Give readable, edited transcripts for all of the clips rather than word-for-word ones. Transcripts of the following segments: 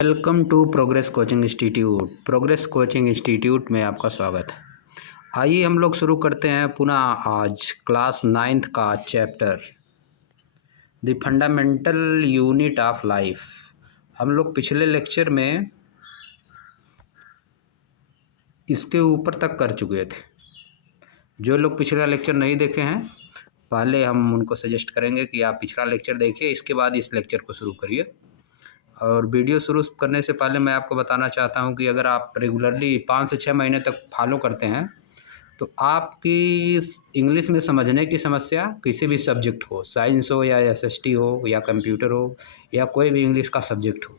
Welcome to Progress Coaching Institute. Progress Coaching Institute में आपका स्वागत है। आइए हम लोग शुरू करते हैं पुनः आज क्लास 9th का chapter the fundamental unit of life. हम लोग पिछले लेक्चर में इसके ऊपर तक कर चुके थे। जो लोग पिछला लेक्चर नहीं देखे हैं, पहले हम उनको सजेस्ट करेंगे कि आप पिछला लेक्चर देखिए, इसके बाद इस लेक्चर को शुरू करिए। और वीडियो शुरू करने से पहले मैं आपको बताना चाहता हूं कि अगर आप रेगुलरली 5 से 6 महीने तक फॉलो करते हैं तो आपकी इंग्लिश में समझने की समस्या किसी भी सब्जेक्ट हो, साइंस हो या एसएसटी हो या कंप्यूटर हो या कोई भी इंग्लिश का सब्जेक्ट हो,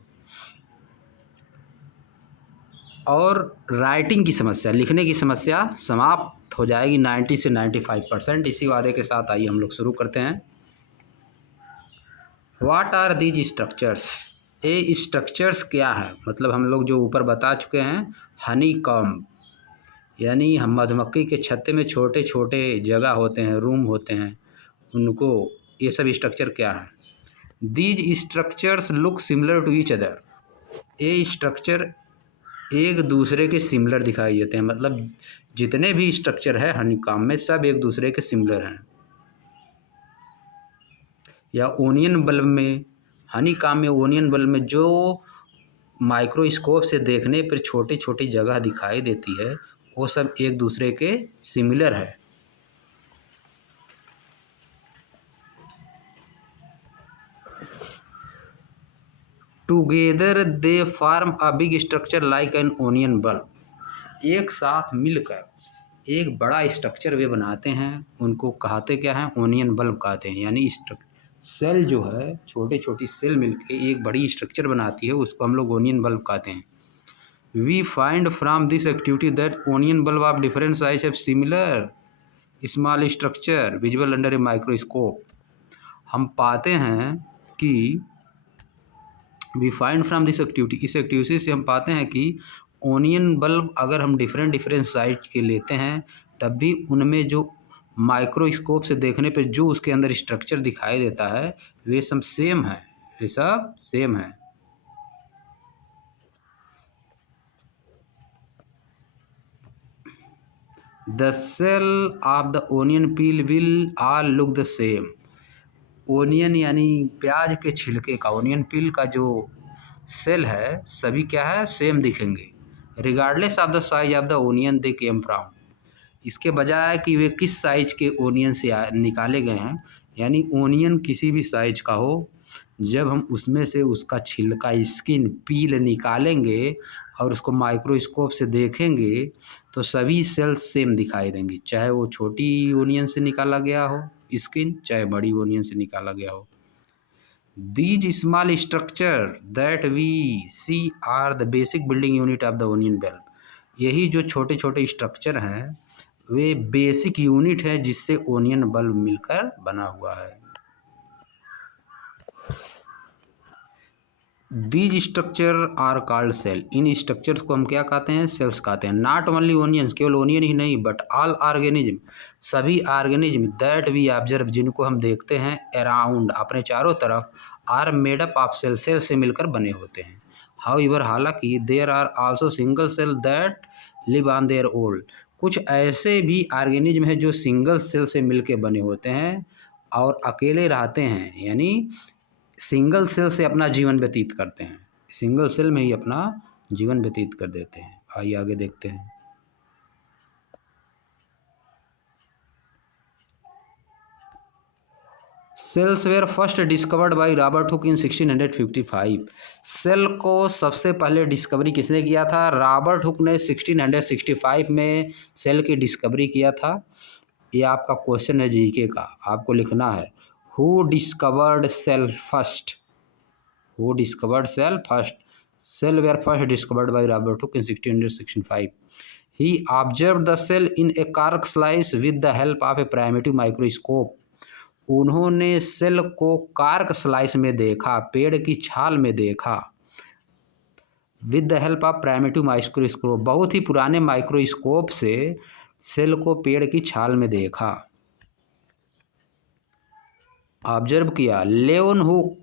और राइटिंग की समस्या, लिखने की समस्या समाप्त हो जाएगी 90 से 95%। इसी वादे के साथ आइए हम लोग शुरू करते हैं। What are these structures? ये स्ट्रक्चर्स क्या है? मतलब हम लोग जो ऊपर बता चुके हैं, हनी कॉम्ब यानी हम मधुमक्खी के छत्ते में छोटे छोटे जगह होते हैं, रूम होते हैं, उनको ये सब स्ट्रक्चर क्या है? These structures look similar to each other. ये स्ट्रक्चर एक दूसरे के सिमिलर दिखाई देते हैं। मतलब जितने भी स्ट्रक्चर है हनी कॉम्ब में, सब एक दूसरे के सिमिलर हैं। या ओनियन बल्ब में, हनी कॉम्ब में, ओनियन बल्ब में जो माइक्रोस्कोप से देखने पर छोटी छोटी जगह दिखाई देती है, वो सब एक दूसरे के सिमिलर है। Together they form a big structure like an onion bulb. एक साथ मिलकर एक बड़ा स्ट्रक्चर वे बनाते हैं, उनको कहते क्या हैं? ओनियन बल्ब कहते हैं। यानी सेल जो है, छोटी छोटी सेल मिलके एक बड़ी स्ट्रक्चर बनाती है, उसको हम लोग ओनियन बल्ब कहते हैं। We find from this activity that onion bulb of different size have similar small structure visible under a microscope। हम पाते हैं कि we find from this activity, इस एक्टिविटी से हम पाते हैं कि ओनियन बल्ब अगर हम डिफरेंट डिफरेंट साइज के लेते हैं, तब भी उनमें जो माइक्रोस्कोप से देखने पे जो उसके अंदर स्ट्रक्चर दिखाई देता है, वे सब सेम है, वे सब सेम है। The cell of the onion peel will all look the same। Onion यानी प्याज के छिलके का, ओनियन पील का जो सेल है, सभी क्या है? सेम दिखेंगे। Regardless of the size of the onion they came from. इसके बजाय कि वे किस साइज के ओनियन से निकाले गए हैं, यानी ओनियन किसी भी साइज का हो, जब हम उसमें से उसका छिलका, स्किन, पील निकालेंगे और उसको माइक्रोस्कोप से देखेंगे तो सभी सेल्स सेम दिखाई देंगी, चाहे वो छोटी ओनियन से निकाला गया हो स्किन, चाहे बड़ी ओनियन से निकाला गया हो। These small structure that we see are the basic building unit of the onion bulb। यही जो छोटे छोटे स्ट्रक्चर हैं, वे बेसिक यूनिट है जिससे ओनियन बल्ब मिलकर बना हुआ है। These structure are called cell. इन स्ट्रक्चर्स को हम क्या कहते हैं? सेल्स कहते हैं। नॉट ओनली ओनियंस, केवल ओनियन ही नहीं, बट ऑल ऑर्गेनिज्म, सभी ऑर्गेनिज्म दैट वी ऑब्जर्व, जिनको हम देखते हैं अराउंड, अपने चारों तरफ, are made up of cell, cell से मिलकर बने होते हैं। हाउएवर, हालांकि, there are also single cell that live on their own. कुछ ऐसे भी ऑर्गेनिज्म हैं जो सिंगल सेल से मिलकर बने होते हैं और अकेले रहते हैं, यानी सिंगल सेल से अपना जीवन व्यतीत करते हैं, सिंगल सेल में ही अपना जीवन व्यतीत कर देते हैं। आइए आगे देखते हैं। Cells were first discovered by Robert Hooke in 1655। Cell को सबसे पहले डिस्कवरी किसने किया था? रॉबर्ट हुक ने 1665 में सेल की डिस्कवरी किया था। ये आपका क्वेश्चन है जीके का, आपको लिखना है who discovered cell first. Who discovered cell first? Cell were first discovered by Robert Hooke in 1665. He observed the cell in a cork slice with the help of a primitive microscope। उन्होंने cell को cork slice में देखा, पेड़ की छाल में देखा, with the help of primitive microscope, बहुत ही पुराने माइक्रोस्कोप से सेल को पेड़ की छाल में देखा, ऑब्जर्व किया। Leone hook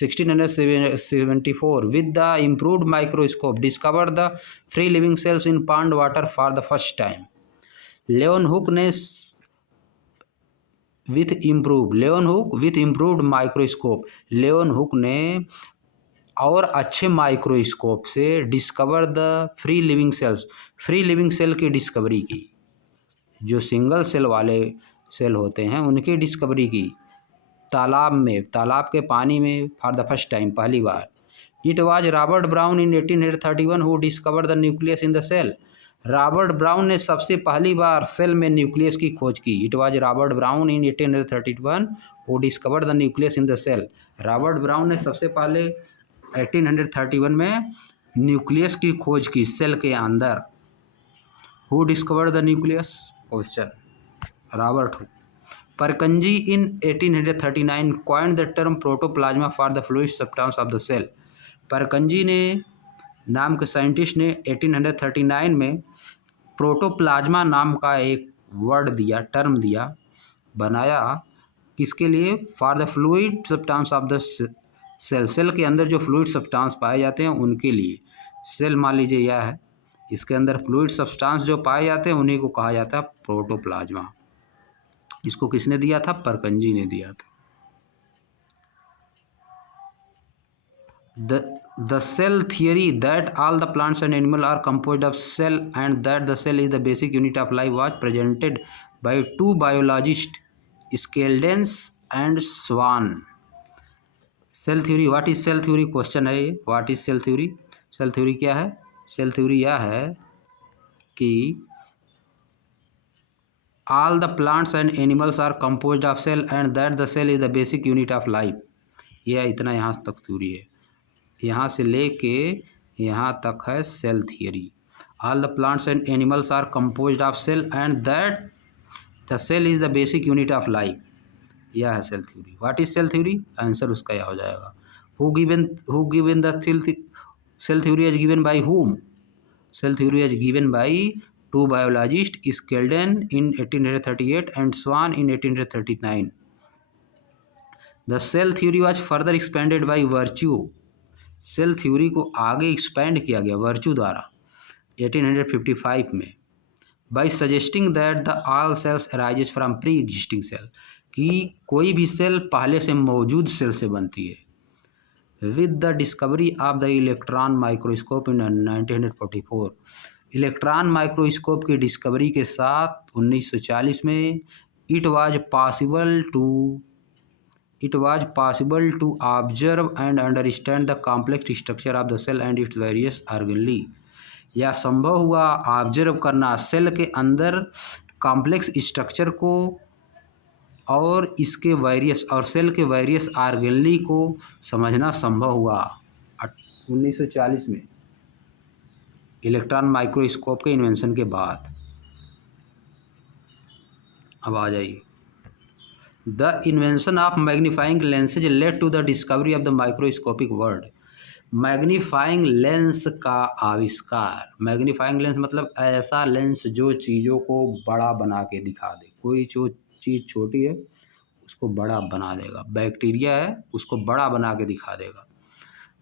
1674 with the improved microscope discovered the free living cells in pond water for the first time. Leeuwenhoek with improved microscope, Leeuwenhoek ने और अच्छे माइक्रोस्कोप से discover the free living cells, free living cell की discovery की, जो single cell वाले cell होते हैं उनकी डिस्कवरी की तालाब में, तालाब के पानी में फॉर द फर्स्ट टाइम, पहली बार. It was Robert Brown in 1831 who discover the nucleus in the cell. Robert Brown ने सबसे पहली बार सेल में न्यूक्लियस की खोज की. It was Robert Brown in 1831 who discover the nucleus in the cell. Robert Brown ने सबसे पहले 1831 में न्यूक्लियस की खोज की सेल के अंदर. Who discover the nucleus, question, Robert Hooke. Purkinje in 1839 coined the term protoplasma for the fluid substance of the cell. Purkinje ने नाम के साइंटिस्ट ने 1839 में प्रोटोप्लाज्मा नाम का एक वर्ड दिया, टर्म दिया, बनाया, किसके लिए? For the fluid substance of the cell, cell के अंदर जो फ्लूइड सब्सटेंस पाए जाते हैं उनके लिए. सेल मान लीजिए यह है, इसके अंदर फ्लूइड सब्सटेंस जो पाए जाते हैं उन्हीं को कहा जाता है प्रोटोप्लाज्मा. इसको किसने दिया था? परकंजी ने दिया था. The cell theory that all the plants and animals are composed of cell and that the cell is the basic unit of life was presented by two biologists, Skeldens and Swan. Cell theory, what is cell theory, question है ये. What is cell theory? Cell theory क्या है? Cell theory यह है कि all the plants and animals are composed of cell and that the cell is the basic unit of life. यह इतना यहाँ तक थ्योरी है, यहाँ से लेके यहाँ तक है cell theory. all the plants and animals are composed of cell and that the cell is the basic unit of life. यह है cell theory. What is cell theory? Answer उसका यह हो जाएगा. who given the cell theory is given by whom? Cell theory is given by two biologists, Skeldon in 1838 and Swan in 1839. The cell theory was further expanded by Virtue. Cell theory को आगे expand किया गया virtue द्वारा 1855 में, by suggesting that the all cells arises from pre-existing cell, कि कोई भी cell पहले से मौजूद सेल से बनती है. With the discovery of the electron microscope in 1944, electron microscope की डिस्कवरी के साथ 1940 में it was possible to observe and understand the complex structure of the cell and its various organelle. यह संभव हुआ ऑब्जर्व करना सेल के अंदर कॉम्प्लेक्स स्ट्रक्चर को और इसके वेरियस और सेल के वेरियस ऑर्गेनली को समझना संभव हुआ 1940 में इलेक्ट्रॉन माइक्रोस्कोप के इन्वेंशन के बाद. अब आ जाइए. The invention of magnifying lenses led to the discovery of the microscopic world. Magnifying lens का आविष्कार. मैग्नीफाइंग लेंस मतलब ऐसा लेंस जो चीज़ों को बड़ा बना के दिखा दे. कोई जो चीज़ छोटी है उसको बड़ा बना देगा. बैक्टीरिया है उसको बड़ा बना के दिखा देगा.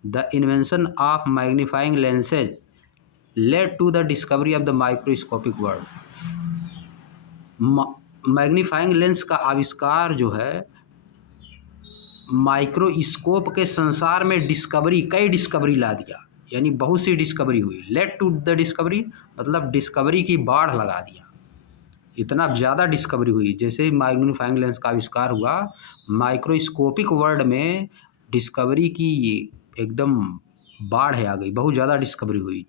The invention of magnifying lenses led to the discovery of the microscopic world. Magnifying lens का आविष्कार जो है माइक्रोस्कोप के संसार में डिस्कवरी, कई डिस्कवरी ला दिया, यानी बहुत सी डिस्कवरी हुई. लेड टू द डिस्कवरी मतलब डिस्कवरी की बाढ़ लगा दिया, इतना ज़्यादा डिस्कवरी हुई. जैसे ही मैग्नीफाइंग लेंस का आविष्कार हुआ माइक्रोस्कोपिक वर्ल्ड में डिस्कवरी की एकदम बाढ़ आ गई, बहुत ज़्यादा डिस्कवरी हुई.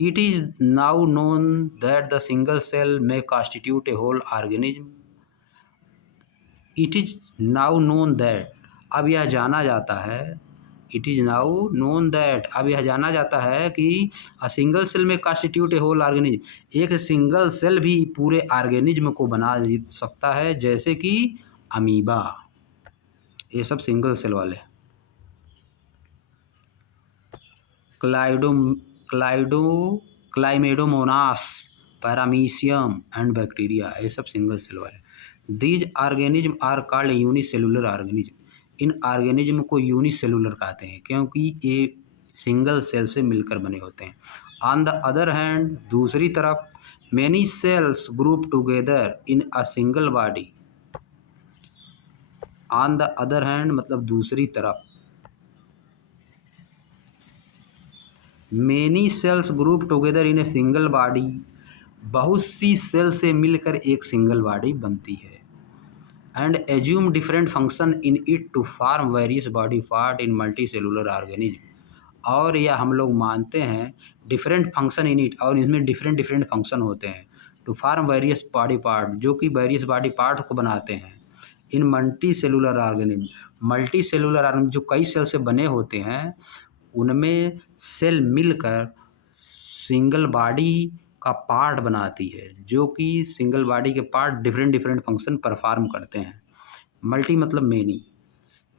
It is now known that the single cell may constitute a whole organism. It is now known that, अब यह जाना जाता है. It is now known that, अब यह जाना जाता है कि a single cell में constitute a whole organism, एक सिंगल सेल भी पूरे ऑर्गेनिज्म को बना सकता है, जैसे कि अमीबा. ये सब सिंगल सेल वाले. क्लाइमेडोमोनास, पैरामीशियम एंड बैक्टीरिया, ये सब सिंगल सेल वाले. These organism are called unicellular organism. इन ऑर्गेनिज्म को यूनिसेलुलर कहते हैं क्योंकि ये सिंगल सेल से मिलकर बने होते हैं। ऑन द अदर हैंड, दूसरी तरफ, many cells group together in a single body. On the other hand मतलब दूसरी तरफ, many cells group together in a single body, बहुत सी सेल से मिलकर एक सिंगल बॉडी बनती है। And assume different function in it to form various body part in multicellular organism. और यह हम लोग मानते हैं डिफरेंट फंक्शन इन इट, और इसमें डिफरेंट डिफरेंट फंक्शन होते हैं to form various body part, जो कि वेरियस बॉडी पार्ट को बनाते हैं in multicellular organism. Multicellular organism जो कई सेल से बने होते हैं उनमें सेल मिलकर सिंगल बॉडी का पार्ट बनाती है, जो कि सिंगल बॉडी के part different different function perform करते हैं। मल्टी मतलब many.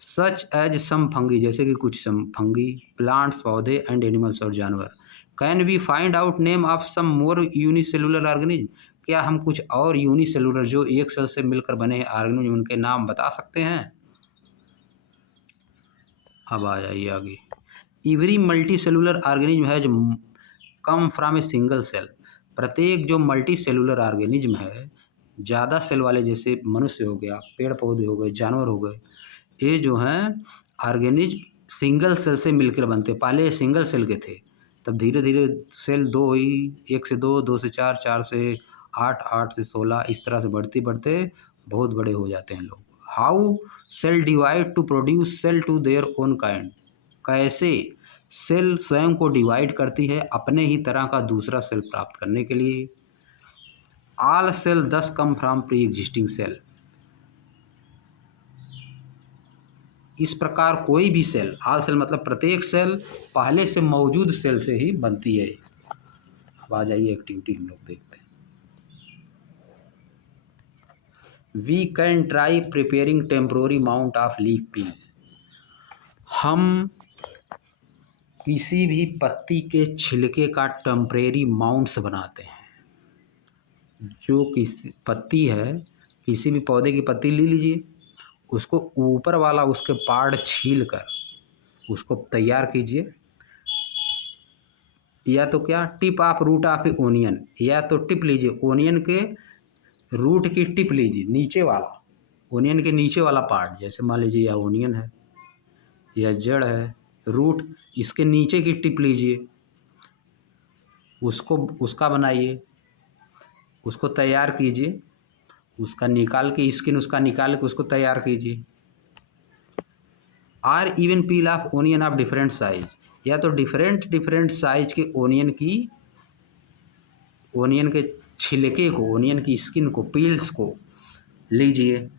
Such as some fungi, जैसे कि कुछ सम फंगी, प्लांट्स पौधे, एंड एनिमल्स और जानवर। Can we find out name of some more unicellular organism, क्या हम कुछ और यूनिसेलुलर जो एक सेल से मिलकर बने हैं ऑर्गेनिज्म उनके नाम बता सकते हैं? अब आ जाइए आगे। Every multicellular organism has come from a single cell. प्रत्येक जो मल्टी सेलुलर ऑर्गेनिज्म है, ज़्यादा सेल वाले, जैसे मनुष्य हो गया, पेड़ पौधे हो गए, जानवर हो गए, ये जो हैं ऑर्गेनिज्म सिंगल सेल से मिलकर बनते। पहले ये सिंगल सेल के थे, तब धीरे धीरे सेल दो हुई, 1 से 2, 2 से 4, 4 से 8, 8 से 16, इस तरह से बढ़ते बढ़ते बहुत बड़े हो जाते हैं लोग। How cell divide to produce cell to their own kind. कैसे सेल स्वयं को डिवाइड करती है अपने ही तरह का दूसरा सेल प्राप्त करने के लिए। All cell thus come from pre-existing cell. इस प्रकार कोई भी सेल, ऑल सेल मतलब प्रत्येक सेल पहले से मौजूद सेल से ही बनती है। अब आ जाइए एक्टिविटी हम लोग देखते हैं। We can try preparing temporary mount of leaf peel. हम किसी भी पत्ती के छिलके का टेम्परेरी माउंट्स बनाते हैं। जो किसी पत्ती है, किसी भी पौधे की पत्ती ले लीजिए, उसको ऊपर वाला उसके पार्ट छील कर उसको तैयार कीजिए, या तो क्या, tip of root of a onion, या तो टिप लीजिए ओनियन के रूट की टिप लीजिए, नीचे वाला ओनियन के नीचे वाला पार्ट, जैसे मान लीजिए यह ओनियन है या जड़ है, रूट, इसके नीचे की टिप लीजिए, उसको उसका बनाइए, उसको तैयार कीजिए, उसका निकाल के स्किन उसका निकाल के उसको तैयार कीजिए। Or even peel of onion of different size, या तो डिफरेंट डिफरेंट साइज के ओनियन के छिलके को, ओनियन की स्किन को, पील्स को लीजिए।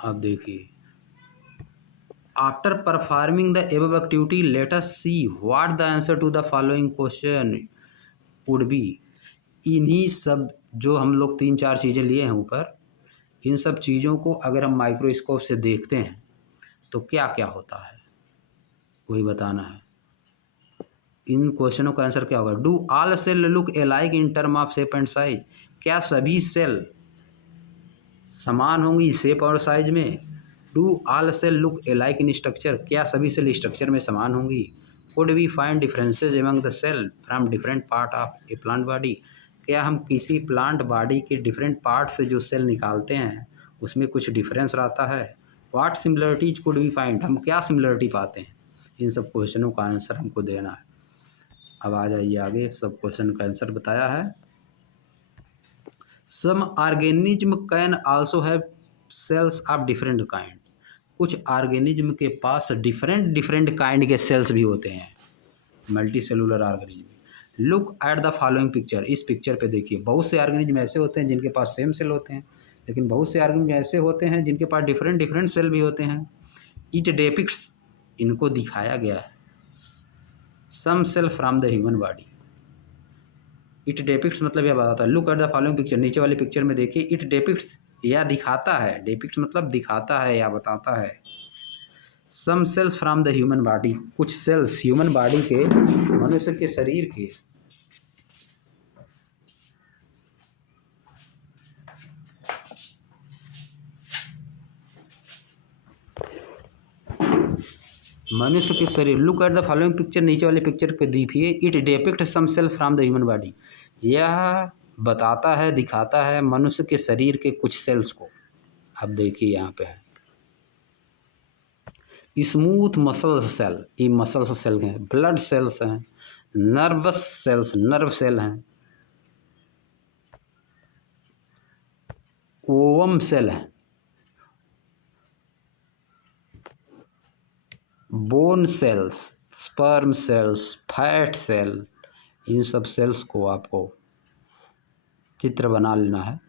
अब देखिए, after performing the above activity let us see what the answer to the following question would be. इन्हीं सब जो हम लोग 3-4 चीज़ें लिए हैं ऊपर, इन सब चीज़ों को अगर हम माइक्रोस्कोप से देखते हैं तो क्या क्या होता है वही बताना है। इन क्वेश्चनों का आंसर क्या होगा? Do all cell look alike in term of shape and size. क्या सभी सेल समान होंगी शेप और साइज में? Do all cell look alike in structure. क्या सभी सेल स्ट्रक्चर में समान होंगी? Could we find differences among the cell from different part of a plant body. क्या हम किसी प्लांट बॉडी के डिफरेंट पार्ट से जो सेल निकालते हैं उसमें कुछ डिफरेंस रहता है? What similarities could we find. हम क्या सिमिलरिटी पाते हैं? इन सब क्वेश्चनों का आंसर हमको देना है। अब आ जाइए आगे, सब क्वेश्चन का आंसर बताया है। Some organism can also have cells of different kind. कुछ ऑर्गेनिज्म के पास डिफरेंट डिफरेंट काइंड के सेल्स भी होते हैं multicellular organism. Look at the following picture. इस पिक्चर पे देखिए, बहुत से ऑर्गेनिज्म ऐसे होते हैं जिनके पास सेम सेल होते हैं, लेकिन बहुत से ऑर्गेनिज्म ऐसे होते हैं जिनके पास डिफरेंट डिफरेंट सेल भी होते हैं। इट डेपिक्ट्स, इनको दिखाया गया है, some cell from the human body. It depicts मतलब यह बताता है, look at the following picture, नीचे वाली पिक्चर में देखिए, इट डेपिक्ट्स या दिखाता है, डेपिक्ट्स मतलब दिखाता है या बताता है, some cells from the human body, कुछ सेल्स ह्यूमन बॉडी के, मनुष्य के शरीर के, मनुष्य के शरीर, look at the following picture, नीचे वाले पिक्चर पे देखिए। It depict some cell from the human body, यह बताता है, दिखाता है मनुष्य के शरीर के कुछ सेल्स को। अब देखिए यहाँ पे है स्मूथ मसल्स सेल, ये मसल्स सेल हैं, ब्लड सेल्स हैं, नर्वस सेल्स, नर्व सेल हैं, ओवम सेल है, bone cells, sperm cells, fat cell, इन सब सेल्स को आपको चित्र बना लेना है।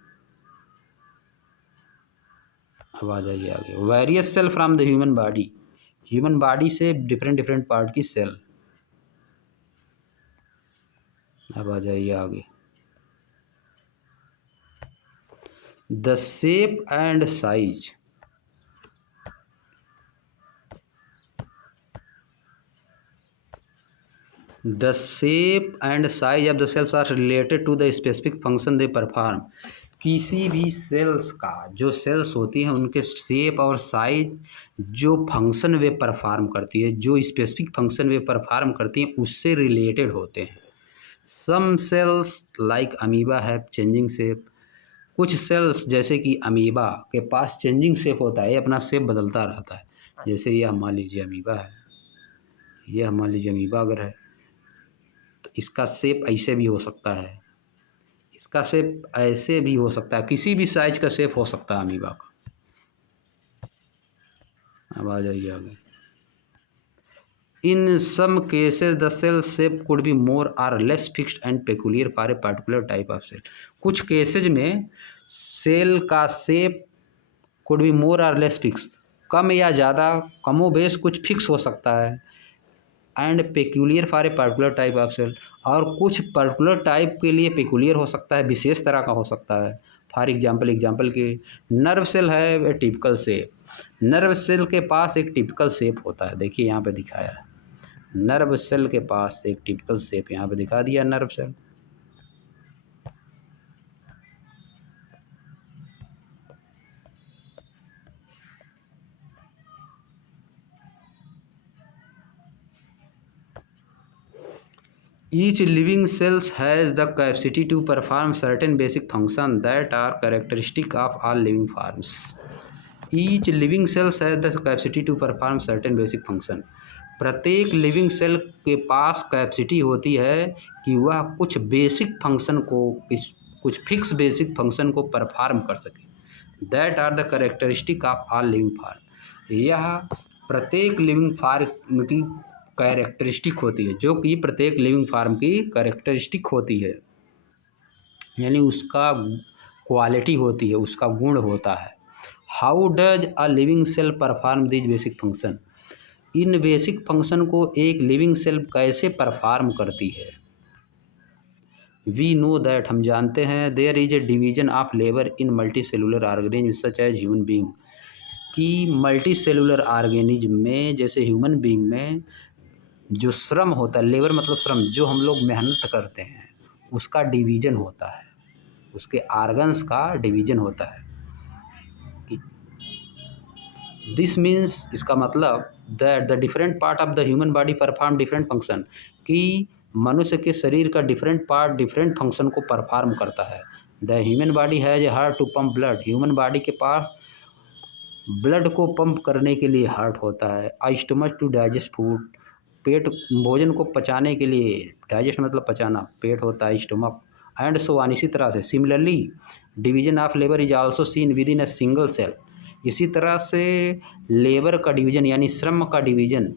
अब आ जाइए आगे, various cell from the human body, human body से डिफरेंट डिफरेंट पार्ट की सेल। अब आ जाइए आगे, the shape and size, the shape and size of the cells are related to the specific function they perform. किसी भी sales का, जो सेल्स होती हैं उनके शेप और साइज, जो फंक्शन वे परफॉर्म करती है, जो स्पेसिफिक फंक्शन वे परफॉर्म करती हैं, उससे रिलेटेड होते हैं। Some cells like amoeba have changing shape, कुछ सेल्स जैसे कि अमीबा के पास चेंजिंग शेप होता है, ये अपना शेप बदलता रहता है। जैसे ये मान लीजिए अमीबा है, ये मान लीजिए अमीबा अगर है तो इसका शेप ऐसे भी हो सकता है, इसका शेप ऐसे भी हो सकता है, किसी भी साइज का शेप हो सकता है अमीबा का। अब आ जाइए आगे, in some cases the cell shape could be more or less fixed and peculiar for a particular type of cell. कुछ केसेज में सेल का shape could be more or less fix, कम या ज़्यादा, कमोबेश कुछ फिक्स हो सकता है, and peculiar for a particular type of cell, और कुछ पर्टिकुलर टाइप के लिए पेक्यूलियर हो सकता है, विशेष तरह का हो सकता है। फॉर एग्जाम्पल के नर्व सेल है a typical shape, nerve cell के पास एक टिपिकल शेप होता है, देखिए यहाँ पे दिखाया है, नर्व सेल के पास एक टिपिकल शेप यहाँ पे दिखा दिया nerve cell. Each living cells has the capacity to perform certain basic functions that are characteristic of all living forms. Each living cells has the capacity to perform certain basic function. प्रत्येक living cell के पास capacity होती है कि वह कुछ basic function को, कुछ fix basic function को परफॉर्म कर सके। That are the characteristic of all living form, यह प्रत्येक लिविंग फॉर्म की कैरेक्टरिस्टिक होती है, जो कि प्रत्येक लिविंग फॉर्म की कैरेक्टरिस्टिक होती है, यानी उसका क्वालिटी होती है, उसका गुण होता है। How does a living cell perform this basic function, इन बेसिक फंक्शन को एक लिविंग सेल कैसे परफॉर्म करती है। वी नो दैट, हम जानते हैं, there is a division of labour in multicellular organism such as human being, कि मल्टी सेलुलर ऑर्गेनिज्म में, जैसे ह्यूमन बींग में जो श्रम होता है, लेबर मतलब श्रम, जो हम लोग मेहनत करते हैं उसका डिवीजन होता है, उसके आर्गन्स का डिवीजन होता है। दिस मीन्स, इसका मतलब that the different part of the human body perform different function, कि मनुष्य के शरीर का डिफरेंट पार्ट डिफरेंट फंक्शन को परफॉर्म करता है। The human body has a heart to pump blood, human body के पास ब्लड को पंप करने के लिए हार्ट होता है। आई स्टमच टू डाइजेस्ट फूड, पेट भोजन को पचाने के लिए, डाइजेस्ट मतलब पचाना, पेट होता है स्टमक, एंड सो ऑन, इसी तरह से। Similarly division of labour is also seen within a single cell, इसी तरह से लेबर का डिवीजन यानी श्रम का डिवीजन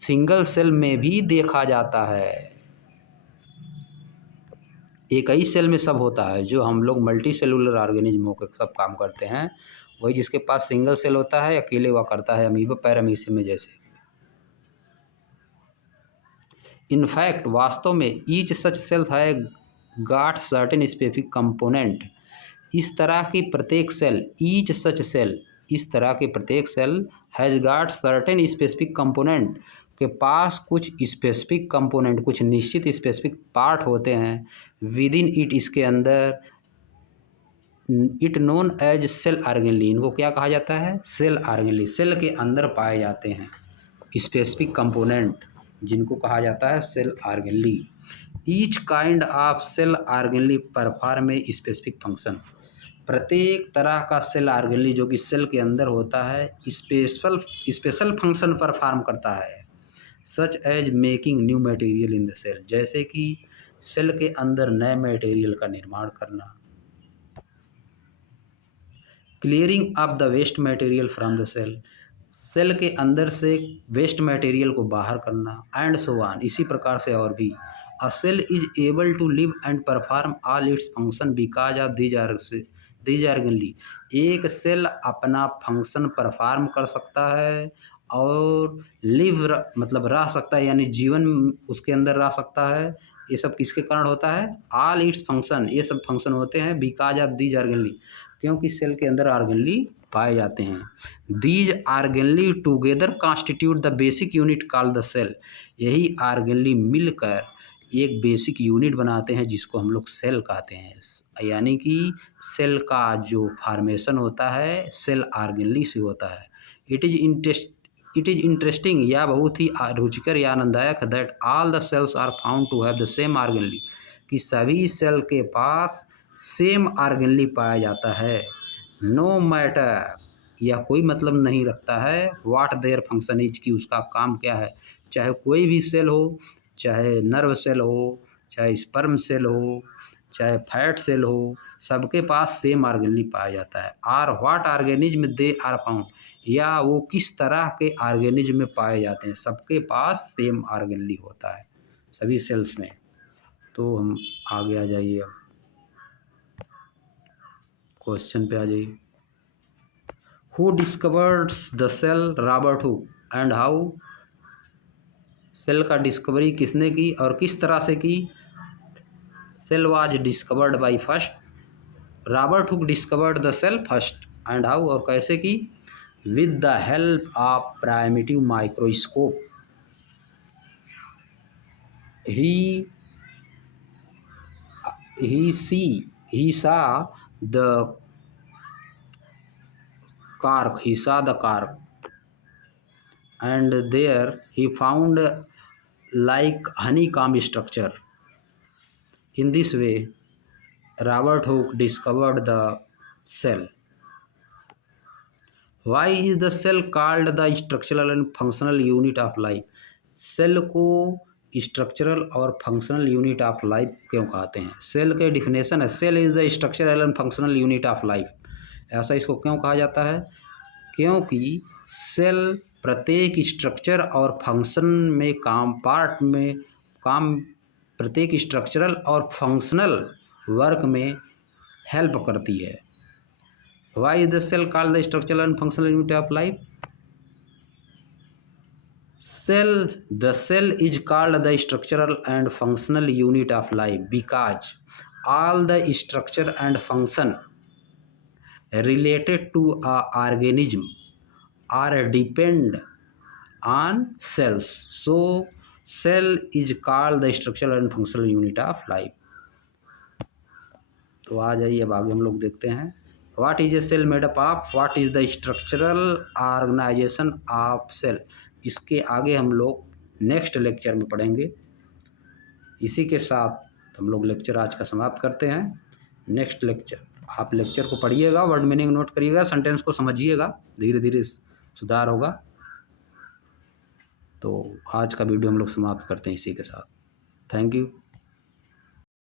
सिंगल सेल में भी देखा जाता है। एक ही सेल में सब होता है, जो हम लोग मल्टी सेलुलर ऑर्गेनिज्म होकर सब काम करते हैं, वही जिसके पास सिंगल सेल होता है अकेले वह करता है, अमीबा पैरामीशियम में जैसे। इनफैक्ट वास्तव में ईच सच सेल है गाट सर्टेन स्पेसिफिक कंपोनेंट, इस तरह की प्रत्येक सेल, ईच सच सेल, इस तरह के प्रत्येक cell has got certain specific component, के पास कुछ स्पेसिफिक कंपोनेंट, कुछ निश्चित स्पेसिफिक पार्ट होते हैं विद इन इट, इसके अंदर, it known as cell organelle, इनको क्या कहा जाता है, सेल ऑर्गेनली, सेल के अंदर पाए जाते हैं। स्पेसिफिक कंपोनेंट जिनको कहा जाता है cell organelle. Each kind of cell organelle perform a specific function. प्रत्येक तरह का सेल ऑर्गेनली जो कि सेल के अंदर होता है स्पेशल फंक्शन परफॉर्म करता है। Such as making new material in the cell, जैसे कि सेल के अंदर नए मटेरियल का निर्माण करना, clearing up the waste material from the cell, cell के अंदर से वेस्ट मटेरियल को बाहर करना, एंड सो ऑन, इसी प्रकार से और भी। A cell is able to live and perform all its function because of these organelles. एक सेल अपना फंक्शन परफॉर्म कर सकता है और मतलब रह सकता है, यानी जीवन उसके अंदर रह सकता है। ये सब किसके कारण होता है? ऑल इट्स फंक्शन, ये सब फंक्शन होते हैं बिकॉज ऑफ दीज ऑर्गेनली, क्योंकि सेल के अंदर ऑर्गेनली पाए जाते हैं। These organelle together constitute the basic unit called the cell. यही ऑर्गेनली मिलकर एक बेसिक यूनिट बनाते हैं जिसको हम लोग सेल कहते हैं। यानी कि सेल का जो फॉर्मेशन होता है सेल ऑर्गेनली से होता है। इट इज इंटरेस्टिंग, या बहुत ही रुचिकर या आनंददायक that all the cells are found to have the same organelle, कि सभी सेल के पास सेम ऑर्गेनली पाया जाता है। नो मैटर, या कोई मतलब नहीं रखता है व्हाट देयर फंक्शन इज, कि उसका काम क्या है। चाहे कोई भी सेल हो, चाहे नर्व सेल हो, चाहे स्पर्म सेल हो, चाहे फैट सेल हो, सबके पास सेम ऑर्गेनली पाया जाता है। और what organism they are found, या वो किस तरह के ऑर्गेनिज्म में पाए जाते हैं, सबके पास सेम ऑर्गेनली होता है सभी सेल्स में। तो हम आगे आ जाइए, अब क्वेश्चन पे आ जाइए। Who discovereds the cell? Robert Hooke. And how? Cell का डिस्कवरी किसने की और किस तरह से की? Cell was discovered by first, Robert Hooke discovered the cell first. And how? और कैसे की? With the help of primitive microscope. he saw the cork, and there he found like honeycomb structure. In this way, Robert Hooke discovered the cell. Why is the cell called the structural and functional unit of life? Cell को structural और functional unit of life क्यों कहते हैं? Cell के definition है, cell is the structural and functional unit of life. ऐसा इसको क्यों कहा जाता है? क्योंकि सेल प्रत्येक स्ट्रक्चर और फंक्शन में प्रत्येक स्ट्रक्चरल और फंक्शनल वर्क में हेल्प करती है। Why is the cell called the structural and functional unit of life? The cell is called the structural and functional unit of life because all the structure and function related to a organism are depend on cells. So cell is called the structural and functional unit of life. तो आ जाइए, अब आगे हम लोग देखते हैं what is a cell made up of, what is the structural organisation of cell. इसके आगे हम लोग नेक्स्ट लेक्चर में पढ़ेंगे। इसी के साथ हम लोग लेक्चर आज का समाप्त करते हैं। नेक्स्ट लेक्चर, आप लेक्चर को पढ़िएगा, वर्ड मीनिंग नोट करिएगा, सेंटेंस को समझिएगा, धीरे धीरे सुधार होगा। तो आज का वीडियो हम लोग समाप्त करते हैं इसी के साथ। Thank you.